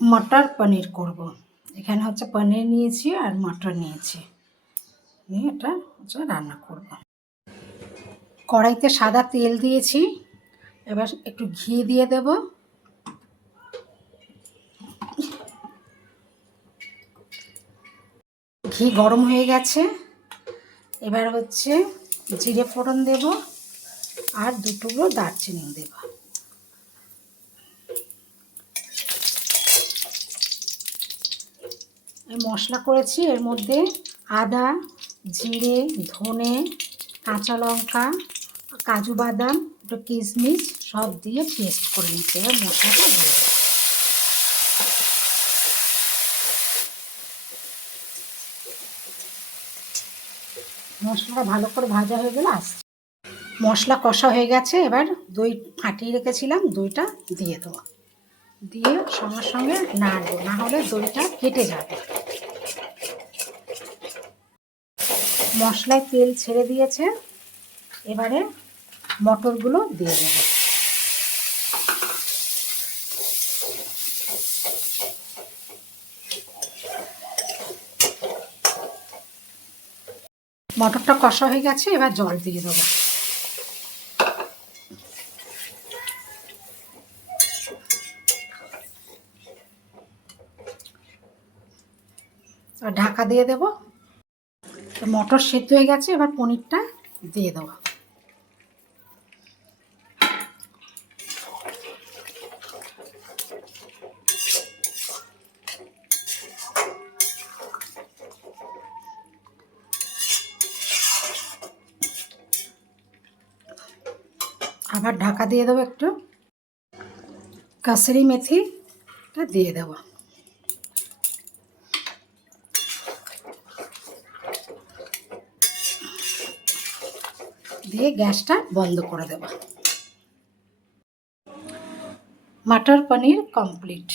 মটর পনির করব। এখানে হচ্ছে পনির নিয়েছি আর মটর নিয়েছি, নিয়ে এটা হচ্ছে রান্না করব। কড়াইতে সাদা তেল দিয়েছি, এবার একটু ঘি দিয়ে দেব। ঘি গরম হয়ে গেছে, এবার হচ্ছে জিরে ফোড়ন দেব আর 2 টুকরো দারচিনি দেব। মশলা করেছি, এর মধ্যে আদা, জিরে, ধনে, কাঁচা লঙ্কা, কাজু বাদাম, একটু কিশমিশ সব দিয়ে পেস্ট করে নিচ্ছি। এবার মশলাটা দিয়ে দেব। মশলাটা ভালো করে ভাজা হয়ে গেলে আসছে। মশলা কষা হয়ে গেছে, এবার দই ফাটিয়ে রেখেছিলাম, দইটা দিয়ে দেবো। দিয়ে সঙ্গে সঙ্গে নাড়বো, না হলে দইটা কেটে যাবে। মশলায় তেল ছেড়ে দিয়েছে, এবারে মটরগুলো দিয়ে দেবো। মটরটা কষা হয়ে গেছে, এবার জল দিয়ে দেবো। ঢাকা দিয়ে দেব। মটর সেদ্ধ হয়ে গেছে, এবার পনিরটা দিয়ে দেবো। আবার ঢাকা দিয়ে দেবো, একটু কাসুরি মেথিটা দিয়ে দেবো। দিয়ে গ্যাসটা বন্ধ করে দেব। মটর পনির কমপ্লিট।